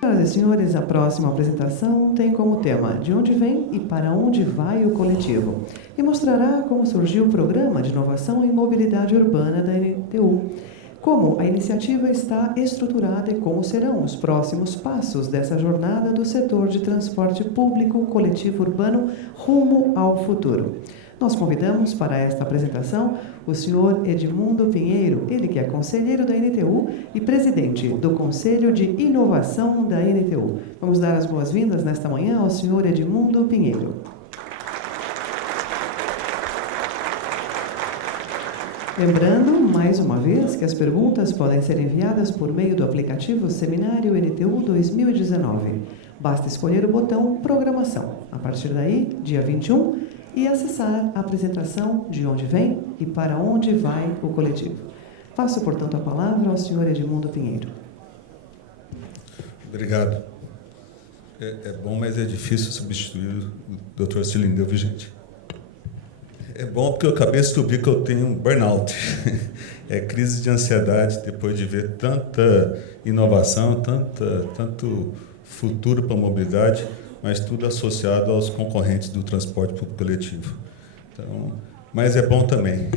Senhoras e senhores, a próxima apresentação tem como tema De onde vem e para onde vai o coletivo, e mostrará como surgiu o Programa de Inovação em Mobilidade Urbana da NTU, como a iniciativa está estruturada e como serão os próximos passos dessa jornada do setor de transporte público coletivo urbano rumo ao futuro. Nós convidamos para esta apresentação o senhor Edmundo Pinheiro, ele que é conselheiro da NTU e presidente do Conselho de Inovação da NTU. Vamos dar as boas-vindas nesta manhã ao senhor Edmundo Pinheiro. Lembrando, mais uma vez, que as perguntas podem ser enviadas por meio do aplicativo Seminário NTU 2019. Basta escolher o botão Programação. A partir daí, dia 21, e acessar a apresentação De onde vem e para onde vai o coletivo. Passo, portanto, a palavra ao senhor Edmundo Pinheiro. Obrigado. É bom, mas é difícil substituir o Dr. Cilindeu, viu, gente? É bom porque eu acabei de descobrir que eu tenho um burnout. É crise de ansiedade depois de ver tanta inovação, tanto futuro para a mobilidade, mas tudo associado aos concorrentes do transporte público coletivo. Então, mas é bom também.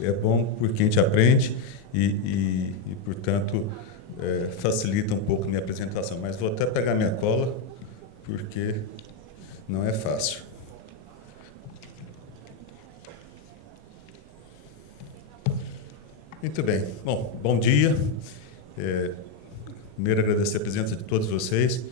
É bom porque a gente aprende e portanto, facilita um pouco a minha apresentação. Mas vou até pegar minha cola, porque não é fácil. Muito bem. Bom dia. Primeiro, agradecer a presença de todos vocês.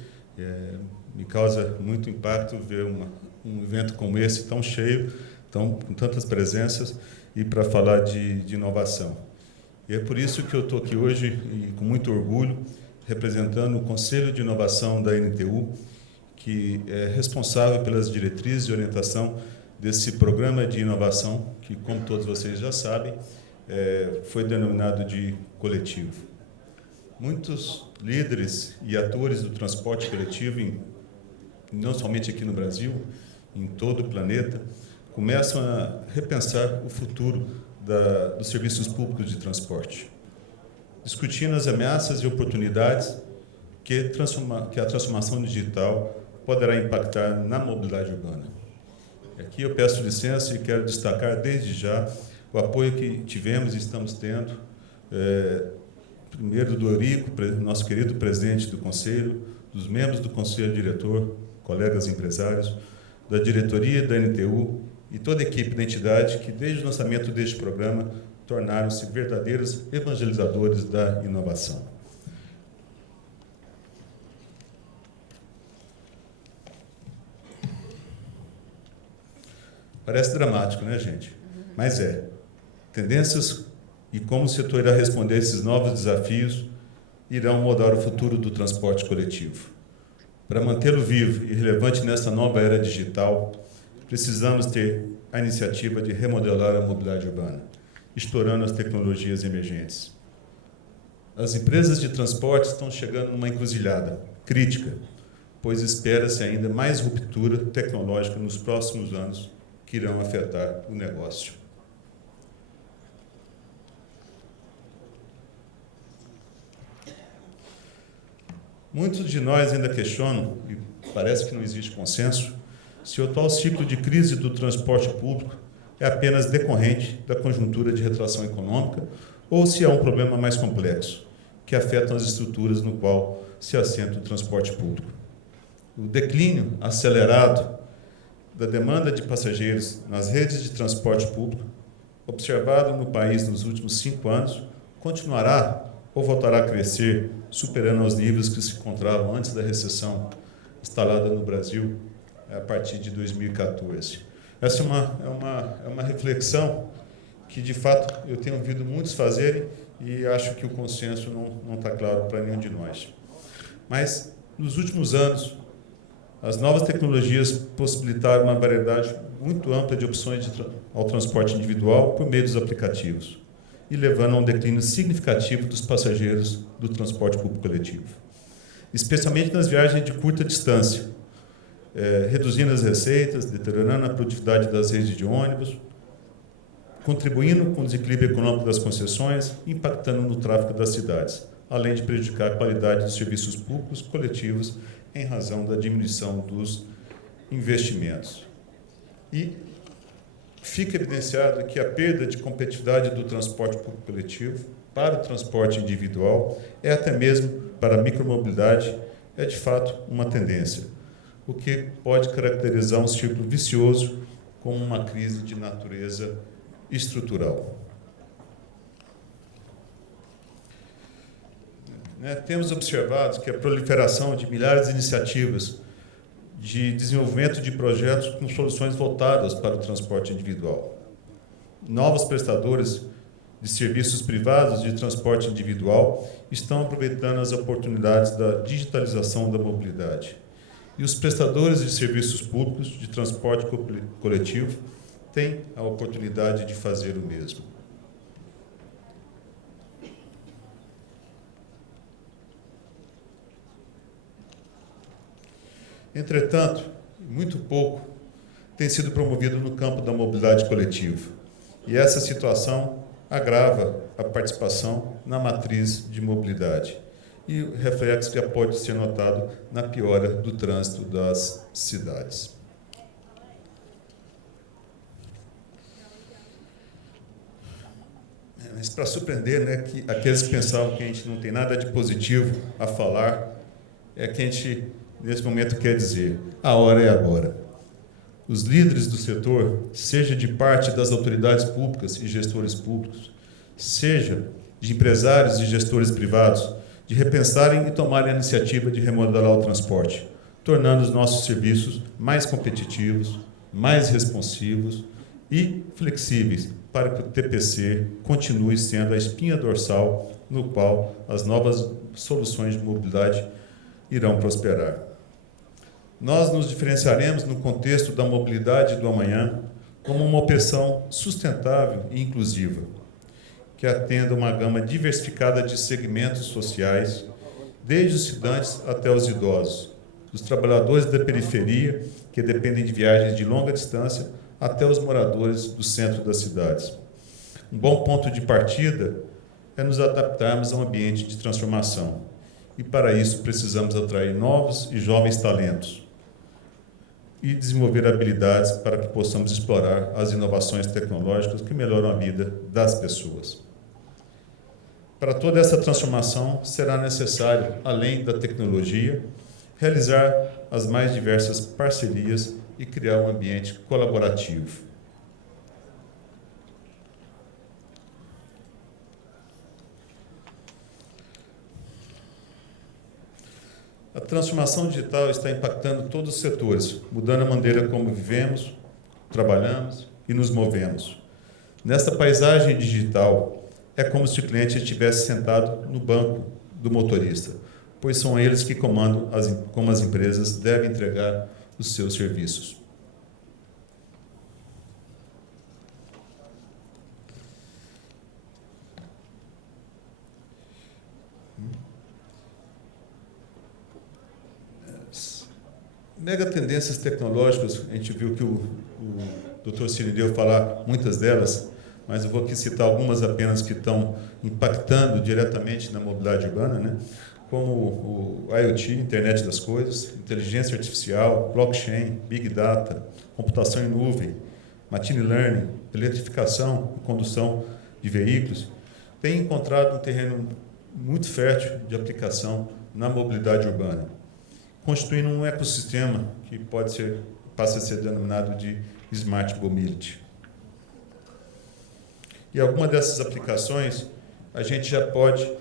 Me causa muito impacto ver um evento como esse, tão cheio, com tantas presenças, e para falar de inovação. E é por isso que eu estou aqui hoje, e com muito orgulho, representando o Conselho de Inovação da NTU, que é responsável pelas diretrizes de orientação desse programa de inovação, que, como todos vocês já sabem, foi denominado de coletivo. Muitos líderes e atores do transporte coletivo, não somente aqui no Brasil, em todo o planeta, começam a repensar o futuro dos serviços públicos de transporte, discutindo as ameaças e oportunidades que a transformação digital poderá impactar na mobilidade urbana. Aqui eu peço licença e quero destacar desde já o apoio que tivemos e estamos tendo, primeiro do Eurico, nosso querido presidente do Conselho, dos membros do Conselho Diretor, colegas empresários, da diretoria da NTU e toda a equipe da entidade que, desde o lançamento deste programa, tornaram-se verdadeiros evangelizadores da inovação. Parece dramático, né, gente? Mas tendências e como o setor irá responder a esses novos desafios irão moldar o futuro do transporte coletivo. Para mantê-lo vivo e relevante nessa nova era digital, precisamos ter a iniciativa de remodelar a mobilidade urbana, explorando as tecnologias emergentes. As empresas de transporte estão chegando numa encruzilhada crítica, pois espera-se ainda mais ruptura tecnológica nos próximos anos que irão afetar o negócio. Muitos de nós ainda questionam, e parece que não existe consenso, se o atual ciclo de crise do transporte público é apenas decorrente da conjuntura de retração econômica ou se é um problema mais complexo, que afeta as estruturas no qual se assenta o transporte público. O declínio acelerado da demanda de passageiros nas redes de transporte público, observado no país nos últimos 5 anos, continuará ou voltará a crescer, superando os níveis que se encontravam antes da recessão instalada no Brasil a partir de 2014. Essa é uma reflexão que, de fato, eu tenho ouvido muitos fazerem e acho que o consenso não está claro para nenhum de nós. Mas, nos últimos anos, as novas tecnologias possibilitaram uma variedade muito ampla de opções ao transporte individual por meio dos aplicativos, e levando a um declínio significativo dos passageiros do transporte público coletivo, especialmente nas viagens de curta distância, reduzindo as receitas, deteriorando a produtividade das redes de ônibus, contribuindo com o desequilíbrio econômico das concessões, impactando no tráfego das cidades, além de prejudicar a qualidade dos serviços públicos coletivos em razão da diminuição dos investimentos. E fica evidenciado que a perda de competitividade do transporte público coletivo para o transporte individual e até mesmo para a micromobilidade é, de fato, uma tendência, o que pode caracterizar um círculo vicioso como uma crise de natureza estrutural. Temos observado que a proliferação de milhares de iniciativas de desenvolvimento de projetos com soluções voltadas para o transporte individual. Novos prestadores de serviços privados de transporte individual estão aproveitando as oportunidades da digitalização da mobilidade. E os prestadores de serviços públicos de transporte coletivo têm a oportunidade de fazer o mesmo. Entretanto, muito pouco tem sido promovido no campo da mobilidade coletiva. E essa situação agrava a participação na matriz de mobilidade. E o reflexo já pode ser notado na piora do trânsito das cidades. Mas, para surpreender, que aqueles que pensavam que a gente não tem nada de positivo a falar, é que a gente, nesse momento, quer dizer: a hora é agora. Os líderes do setor, seja de parte das autoridades públicas e gestores públicos, seja de empresários e gestores privados, de repensarem e tomarem a iniciativa de remodelar o transporte, tornando os nossos serviços mais competitivos, mais responsivos e flexíveis, para que o TPC continue sendo a espinha dorsal no qual as novas soluções de mobilidade irão prosperar. Nós nos diferenciaremos no contexto da mobilidade do amanhã como uma opção sustentável e inclusiva, que atenda uma gama diversificada de segmentos sociais, desde os estudantes até os idosos, dos trabalhadores da periferia, que dependem de viagens de longa distância, até os moradores do centro das cidades. Um bom ponto de partida é nos adaptarmos a um ambiente de transformação. E, para isso, precisamos atrair novos e jovens talentos e desenvolver habilidades para que possamos explorar as inovações tecnológicas que melhoram a vida das pessoas. Para toda essa transformação, será necessário, além da tecnologia, realizar as mais diversas parcerias e criar um ambiente colaborativo. A transformação digital está impactando todos os setores, mudando a maneira como vivemos, trabalhamos e nos movemos. Nesta paisagem digital, é como se o cliente estivesse sentado no banco do motorista, pois são eles que comandam como as empresas devem entregar os seus serviços. Mega tendências tecnológicas, a gente viu que o Dr. Cirineu falar muitas delas, mas eu vou aqui citar algumas apenas que estão impactando diretamente na mobilidade urbana, como o IoT, Internet das Coisas, inteligência artificial, blockchain, Big Data, computação em nuvem, machine learning, eletrificação e condução de veículos, tem encontrado um terreno muito fértil de aplicação na mobilidade urbana, constituindo um ecossistema que passa a ser denominado de Smart Mobility. E algumas dessas aplicações a gente já podem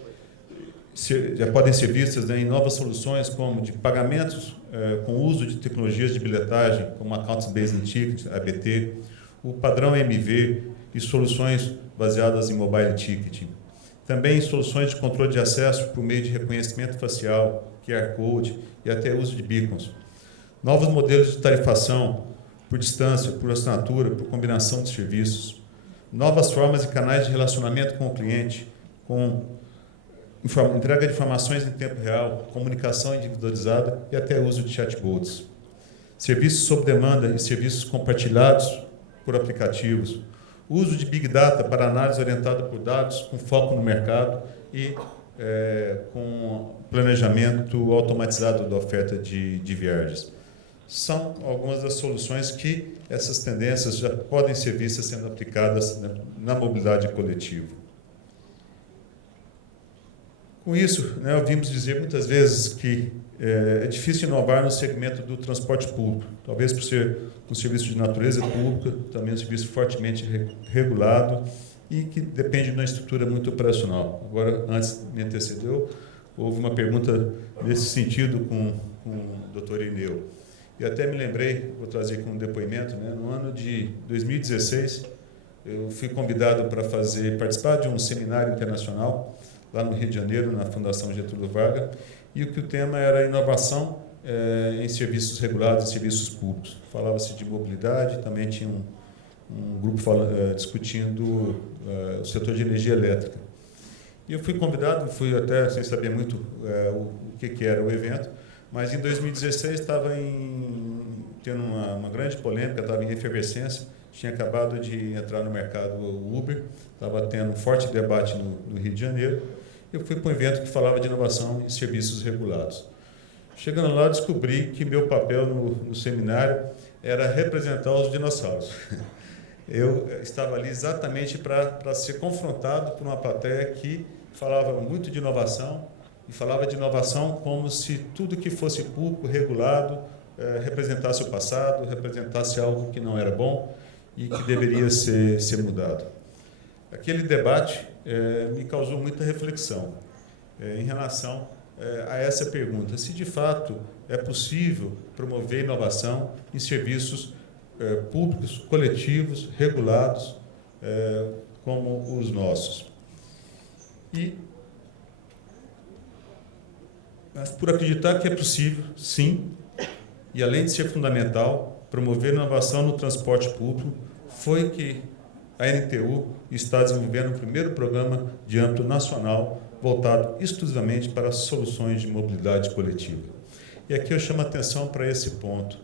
ser vistas em novas soluções, como de pagamentos com uso de tecnologias de bilhetagem, como Accounts Based Ticket, ABT, o padrão MV e soluções baseadas em mobile ticketing. Também soluções de controle de acesso por meio de reconhecimento facial, QR Code e até uso de beacons. Novos modelos de tarifação por distância, por assinatura, por combinação de serviços. Novas formas e canais de relacionamento com o cliente, com entrega de informações em tempo real, comunicação individualizada e até uso de chatbots. Serviços sob demanda e serviços compartilhados por aplicativos. Uso de Big Data para análise orientada por dados com foco no mercado e com planejamento automatizado da oferta de viagens. São algumas das soluções que essas tendências já podem ser vistas sendo aplicadas, né, na mobilidade coletiva. Com isso, né, ouvimos dizer muitas vezes que é difícil inovar no segmento do transporte público, talvez por ser um serviço de natureza pública, também um serviço fortemente regulado e que depende de uma estrutura muito operacional. Agora, antes me antecedeu, houve uma pergunta nesse sentido com o Dr. Ineu. E até me lembrei, vou trazer aqui um depoimento, né, no ano de 2016, eu fui convidado para participar de um seminário internacional lá no Rio de Janeiro, na Fundação Getúlio Vargas, e o tema era inovação em serviços regulados, em serviços públicos. Falava-se de mobilidade, também tinha um grupo discutindo o setor de energia elétrica. E eu fui convidado, fui até sem saber muito o que era o evento, mas em 2016 estava tendo uma grande polêmica, estava em efervescência, tinha acabado de entrar no mercado o Uber, estava tendo um forte debate no Rio de Janeiro. Eu fui para um evento que falava de inovação em serviços regulados. Chegando lá, descobri que meu papel no seminário era representar os dinossauros. Eu estava ali exatamente para ser confrontado por uma plateia que falava muito de inovação, e falava de inovação como se tudo que fosse público, regulado, representasse o passado, representasse algo que não era bom e que deveria ser mudado. Aquele debate me causou muita reflexão em relação a essa pergunta, se de fato é possível promover inovação em serviços públicos, coletivos, regulados, como os nossos. Mas por acreditar que é possível, sim, e além de ser fundamental, promover inovação no transporte público, foi que a NTU está desenvolvendo o primeiro programa de âmbito nacional voltado exclusivamente para soluções de mobilidade coletiva. E aqui eu chamo a atenção para esse ponto.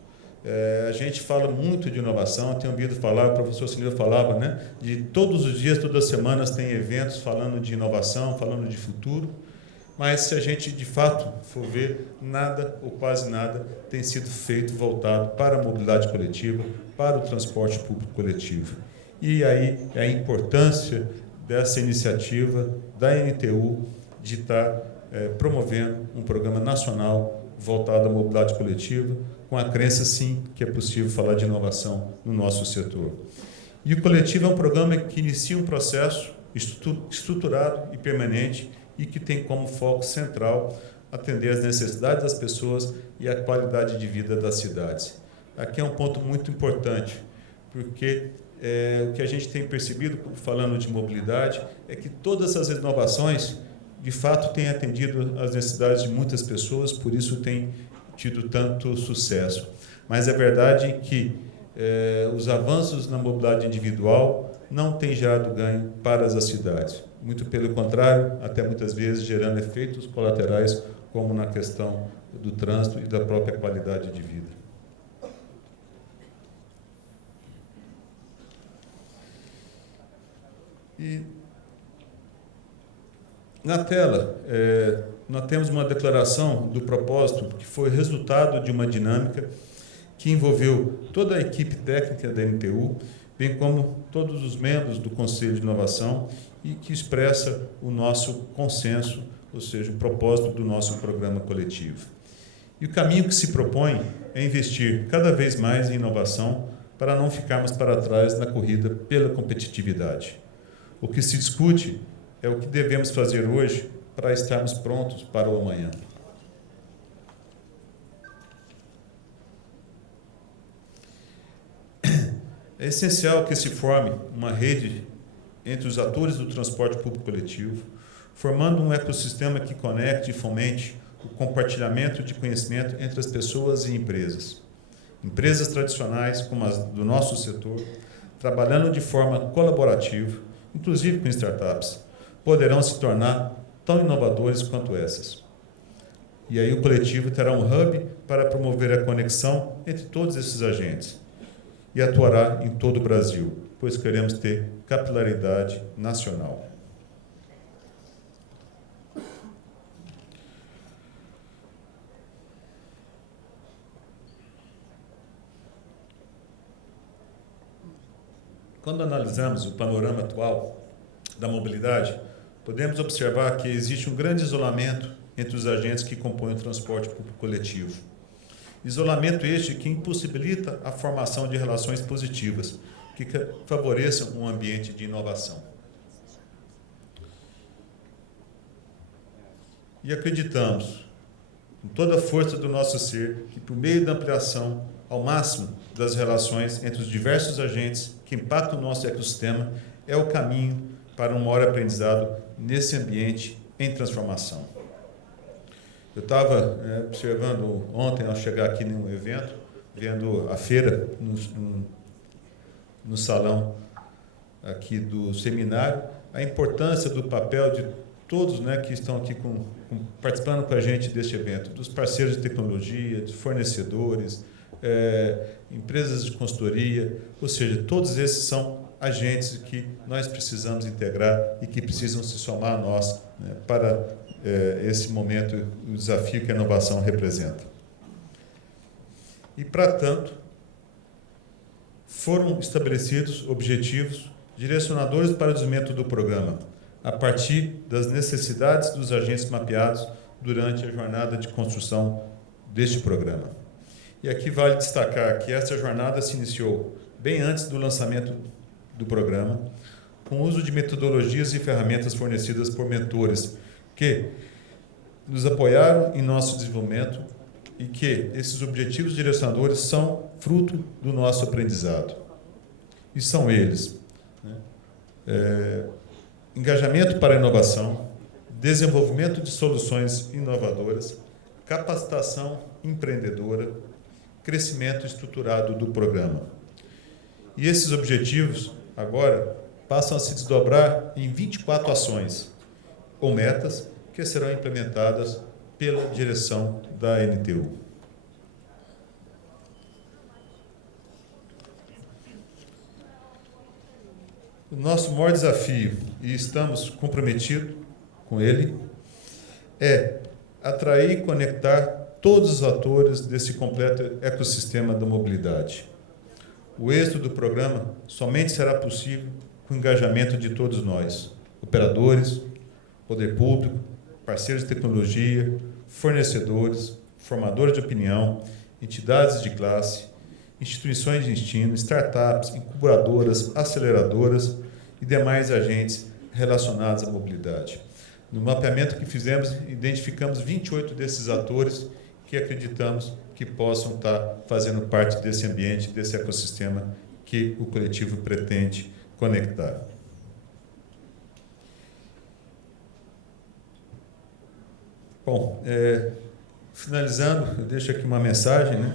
A gente fala muito de inovação, tenho ouvido falar, o professor Silvio falava, né, de todos os dias, todas as semanas tem eventos falando de inovação, falando de futuro, mas se a gente de fato for ver, nada ou quase nada tem sido feito voltado para a mobilidade coletiva, para o transporte público coletivo. E aí é a importância dessa iniciativa da NTU de estar promovendo um programa nacional voltado à mobilidade coletiva, com a crença, sim, que é possível falar de inovação no nosso setor. E o Coletivo é um programa que inicia um processo estruturado e permanente e que tem como foco central atender às necessidades das pessoas e a qualidade de vida das cidades. Aqui é um ponto muito importante, porque o que a gente tem percebido, falando de mobilidade, é que todas essas inovações, de fato, têm atendido às necessidades de muitas pessoas, por isso tem tido tanto sucesso. Mas é verdade que os avanços na mobilidade individual não têm gerado ganho para as cidades. Muito pelo contrário, até muitas vezes gerando efeitos colaterais, como na questão do trânsito e da própria qualidade de vida. E na tela, nós temos uma declaração do propósito que foi resultado de uma dinâmica que envolveu toda a equipe técnica da NTU, bem como todos os membros do Conselho de Inovação e que expressa o nosso consenso, ou seja, o propósito do nosso programa coletivo. E o caminho que se propõe é investir cada vez mais em inovação para não ficarmos para trás na corrida pela competitividade. O que se discute é o que devemos fazer hoje para estarmos prontos para o amanhã. É essencial que se forme uma rede entre os atores do transporte público coletivo, formando um ecossistema que conecte e fomente o compartilhamento de conhecimento entre as pessoas e empresas. Empresas tradicionais, como as do nosso setor, trabalhando de forma colaborativa, inclusive com startups, poderão se tornar tão inovadores quanto essas. E aí o coletivo terá um hub para promover a conexão entre todos esses agentes e atuará em todo o Brasil, pois queremos ter capilaridade nacional. Quando analisamos o panorama atual da mobilidade, podemos observar que existe um grande isolamento entre os agentes que compõem o transporte público coletivo. Isolamento este que impossibilita a formação de relações positivas, que favoreçam um ambiente de inovação. E acreditamos, com toda a força do nosso ser, que por meio da ampliação ao máximo das relações entre os diversos agentes que impactam o nosso ecossistema é o caminho para um maior aprendizado nesse ambiente em transformação. Eu estava observando ontem, ao chegar aqui num evento, vendo a feira no salão aqui do seminário, a importância do papel de todos, que estão aqui participando com a gente deste evento, dos parceiros de tecnologia, de fornecedores, empresas de consultoria, ou seja, todos esses são agentes que nós precisamos integrar e que precisam se somar a nós para esse momento, o desafio que a inovação representa. E, para tanto, foram estabelecidos objetivos direcionadores para o desenvolvimento do programa, a partir das necessidades dos agentes mapeados durante a jornada de construção deste programa. E aqui vale destacar que essa jornada se iniciou bem antes do lançamento do programa, com o uso de metodologias e ferramentas fornecidas por mentores que nos apoiaram em nosso desenvolvimento e que esses objetivos direcionadores são fruto do nosso aprendizado. E são eles: engajamento para a inovação, desenvolvimento de soluções inovadoras, capacitação empreendedora, crescimento estruturado do programa. E esses objetivos, agora, passam a se desdobrar em 24 ações ou metas que serão implementadas pela direção da NTU. O nosso maior desafio, e estamos comprometidos com ele, é atrair e conectar todos os atores desse completo ecossistema da mobilidade. O êxito do programa somente será possível com o engajamento de todos nós, operadores, poder público, parceiros de tecnologia, fornecedores, formadores de opinião, entidades de classe, instituições de ensino, startups, incubadoras, aceleradoras e demais agentes relacionados à mobilidade. No mapeamento que fizemos, identificamos 28 desses atores que acreditamos que possam estar fazendo parte desse ambiente, desse ecossistema que o coletivo pretende conectar. Bom, finalizando, eu deixo aqui uma mensagem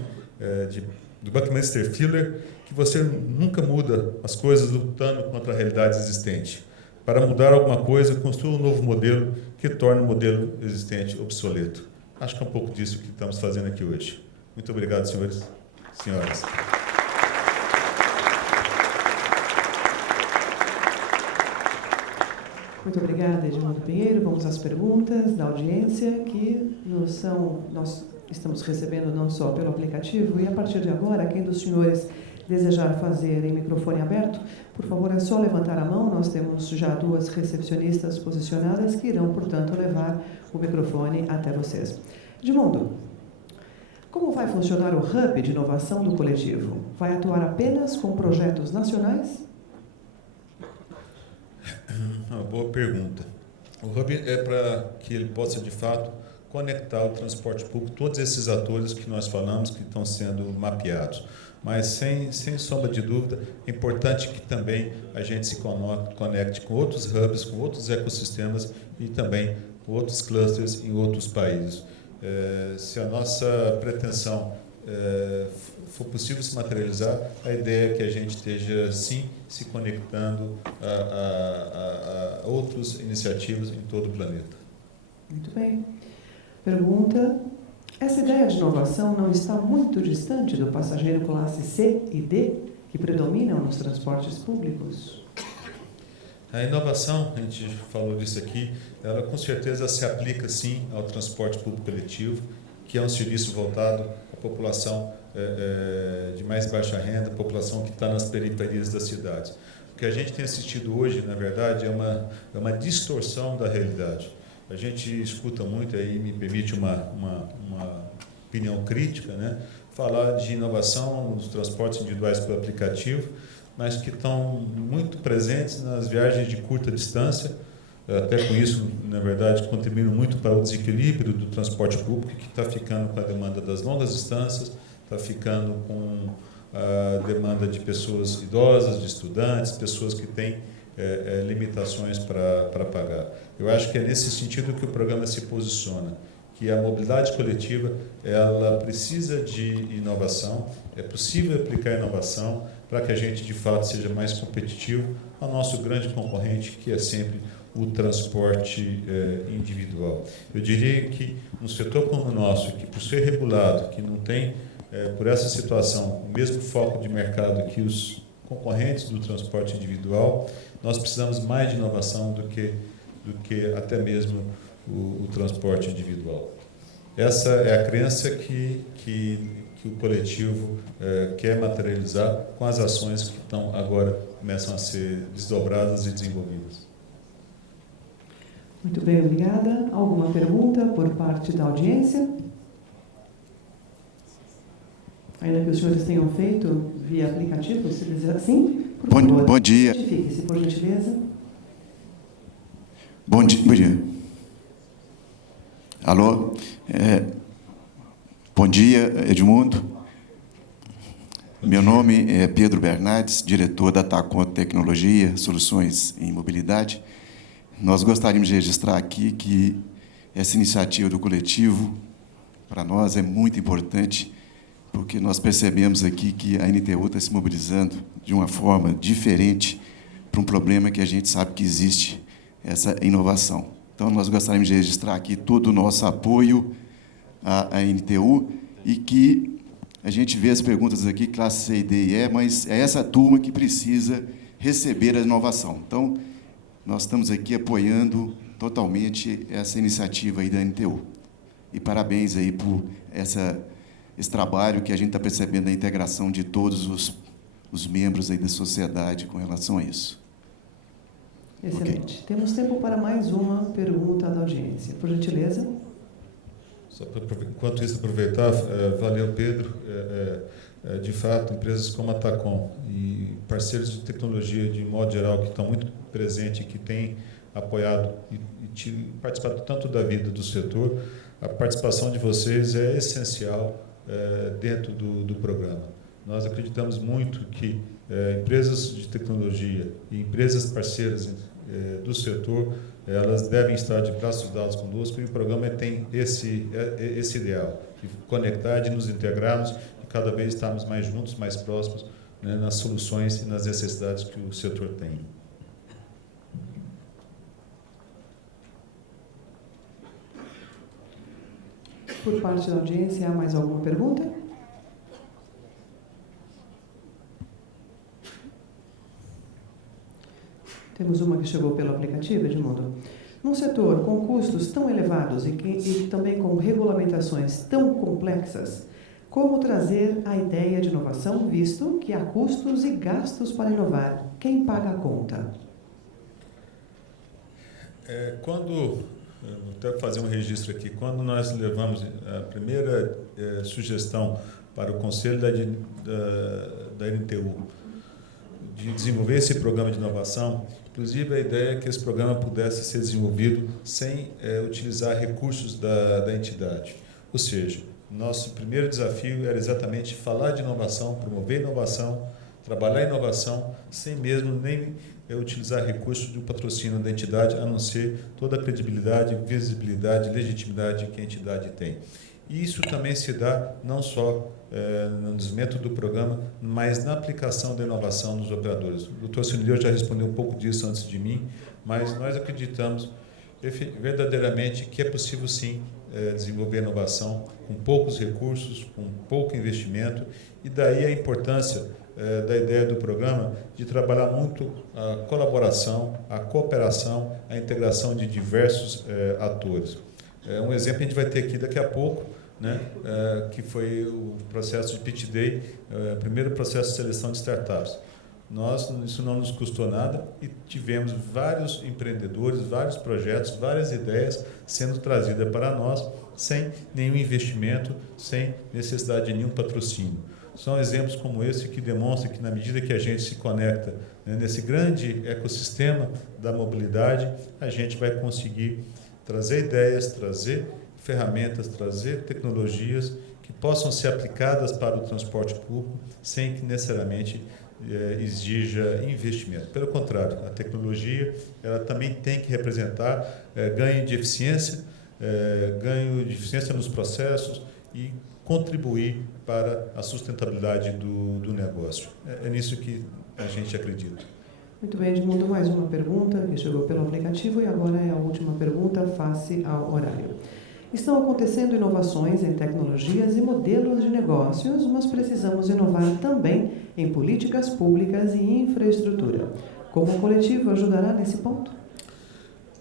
do Buckminster Fuller, que você nunca muda as coisas lutando contra a realidade existente. Para mudar alguma coisa, construa um novo modelo que torne o modelo existente obsoleto. Acho que é um pouco disso que estamos fazendo aqui hoje. Muito obrigado, senhores e senhoras. Muito obrigada, Edmundo Pinheiro. Vamos às perguntas da audiência, que nós estamos recebendo não só pelo aplicativo, e a partir de agora, quem dos senhores desejar fazer em microfone aberto, por favor, é só levantar a mão. Nós temos já 2 recepcionistas posicionadas que irão, portanto, levar o microfone até vocês. Edmundo, como vai funcionar o Hub de Inovação do Coletivo? Vai atuar apenas com projetos nacionais? Uma boa pergunta. O Hub é para que ele possa, de fato, conectar o transporte público, todos esses atores que nós falamos, que estão sendo mapeados. Mas, sem sombra de dúvida, é importante que também a gente se conecte com outros hubs, com outros ecossistemas e também com outros clusters em outros países. Se a nossa pretensão for possível se materializar, a ideia é que a gente esteja, sim, se conectando a outras iniciativas em todo o planeta. Muito bem. Pergunta: essa ideia de inovação não está muito distante do passageiro classe C e D, que predominam nos transportes públicos? A inovação, a gente falou disso aqui, ela com certeza se aplica, sim, ao transporte público coletivo, que é um serviço voltado à população de mais baixa renda, população que está nas periferias das cidades. O que a gente tem assistido hoje, na verdade, é uma distorção da realidade. A gente escuta muito, aí me permite uma opinião crítica, né? Falar de inovação nos transportes individuais por aplicativo, mas que estão muito presentes nas viagens de curta distância, até com isso, na verdade, contribuindo muito para o desequilíbrio do transporte público, que está ficando com a demanda das longas distâncias, está ficando com a demanda de pessoas idosas, de estudantes, pessoas que têm limitações para pagar. Eu acho que é nesse sentido que o programa se posiciona, que a mobilidade coletiva ela precisa de inovação, é possível aplicar inovação para que a gente, de fato, seja mais competitivo ao nosso grande concorrente, que é sempre o transporte individual. Eu diria que um setor como o nosso, que por ser regulado, que não tem, por essa situação, o mesmo foco de mercado que os concorrentes do transporte individual, nós precisamos mais de inovação do que até mesmo o transporte individual. Essa é a crença que o coletivo quer materializar com as ações que agora começam a ser desdobradas e desenvolvidas. Muito bem, obrigada. Alguma pergunta por parte da audiência? Ainda que os senhores tenham feito via aplicativo, se dizer assim, por favor, bom dia. Identifique-se, por gentileza. Bom dia. Alô? Bom dia, Edmundo. Meu nome é Pedro Bernardes, diretor da Tacon Tecnologia, Soluções em Mobilidade. Nós gostaríamos de registrar aqui que essa iniciativa do coletivo, para nós, é muito importante, porque nós percebemos aqui que a NTU está se mobilizando de uma forma diferente para um problema que a gente sabe que existe, essa inovação. Então, nós gostaríamos de registrar aqui todo o nosso apoio à NTU e que a gente vê as perguntas aqui, classe C, D e E, mas é essa turma que precisa receber a inovação. Então, nós estamos aqui apoiando totalmente essa iniciativa aí da NTU. E parabéns aí por esse trabalho que a gente está percebendo da integração de todos os membros aí da sociedade com relação a isso. Excelente. Okay. Temos tempo para mais uma pergunta da audiência. Por gentileza. Só para, enquanto isso, aproveitar, valeu, Pedro. De fato, empresas como a Tacon e parceiros de tecnologia, de modo geral, que estão muito presentes, que têm apoiado e participado tanto da vida do setor, a participação de vocês é essencial dentro do programa. Nós acreditamos muito que empresas de tecnologia e empresas parceiras do setor, elas devem estar de braços dados conosco, e o programa tem esse ideal, de conectar, de nos integrarmos, e cada vez estarmos mais juntos, mais próximos, né, nas soluções e nas necessidades que o setor tem. Por parte da audiência, há mais alguma pergunta? Temos uma que chegou pelo aplicativo, Edmundo. Num setor com custos tão elevados e também com regulamentações tão complexas, como trazer a ideia de inovação, visto que há custos e gastos para inovar? Quem paga a conta? Vou até fazer um registro aqui. Quando nós levamos a primeira sugestão para o Conselho da NTU de desenvolver esse programa de inovação, inclusive a ideia é que esse programa pudesse ser desenvolvido sem utilizar recursos da entidade. Ou seja, nosso primeiro desafio era exatamente falar de inovação, promover inovação, trabalhar inovação, sem mesmo nem utilizar recursos do patrocínio da entidade, a não ser toda a credibilidade, visibilidade, legitimidade que a entidade tem. E isso também se dá não só no desenvolvimento do programa, mas na aplicação da inovação nos operadores. O Dr. Silvio já respondeu um pouco disso antes de mim, mas nós acreditamos verdadeiramente que é possível, sim, desenvolver inovação com poucos recursos, com pouco investimento, e daí a importância da ideia do programa de trabalhar muito a colaboração, a cooperação, a integração de diversos atores. Um exemplo a gente vai ter aqui daqui a pouco, né, que foi o processo de Pitch Day, primeiro processo de seleção de startups. Isso não nos custou nada e tivemos vários empreendedores, vários projetos, várias ideias sendo trazidas para nós sem nenhum investimento, sem necessidade de nenhum patrocínio. São exemplos como esse que demonstram que, na medida que a gente se conecta, né, nesse grande ecossistema da mobilidade, a gente vai conseguir trazer ideias, trazer ferramentas, trazer tecnologias que possam ser aplicadas para o transporte público sem que necessariamente exija investimento. Pelo contrário, a tecnologia ela também tem que representar ganho de eficiência nos processos e contribuir para a sustentabilidade do negócio. É nisso que a gente acredita. Muito bem, Edmundo, mais uma pergunta que chegou pelo aplicativo e agora é a última pergunta face ao horário. Estão acontecendo inovações em tecnologias e modelos de negócios, mas precisamos inovar também em políticas públicas e infraestrutura. Como o coletivo ajudará nesse ponto?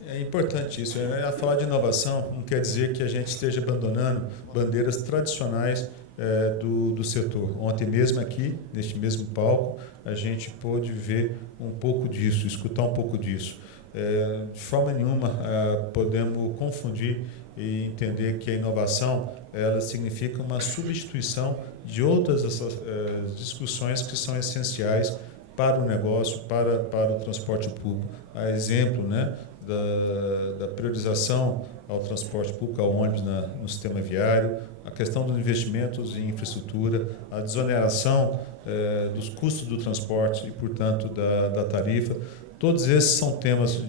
É importante isso. Falar de inovação não quer dizer que a gente esteja abandonando bandeiras tradicionais do setor. Ontem mesmo aqui, neste mesmo palco, a gente pôde ver um pouco disso, escutar um pouco disso. De forma nenhuma podemos confundir e entender que a inovação ela significa uma substituição de outras discussões que são essenciais para o negócio, para o transporte público. A exemplo, né, da priorização ao transporte público, ao ônibus no sistema viário, a questão dos investimentos em infraestrutura, a desoneração dos custos do transporte e, portanto, da tarifa. Todos esses são temas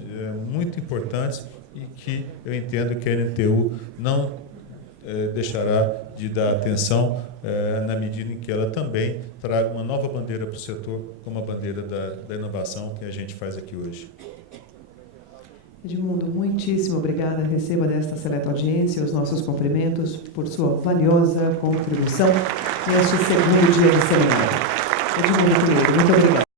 muito importantes e que eu entendo que a NTU não deixará de dar atenção na medida em que ela também traga uma nova bandeira para o setor, como a bandeira da inovação que a gente faz aqui hoje. Edmundo, muitíssimo obrigada. Receba desta seleta audiência os nossos cumprimentos por sua valiosa contribuição neste segundo dia de seminário. Edmundo, querido, muito obrigada.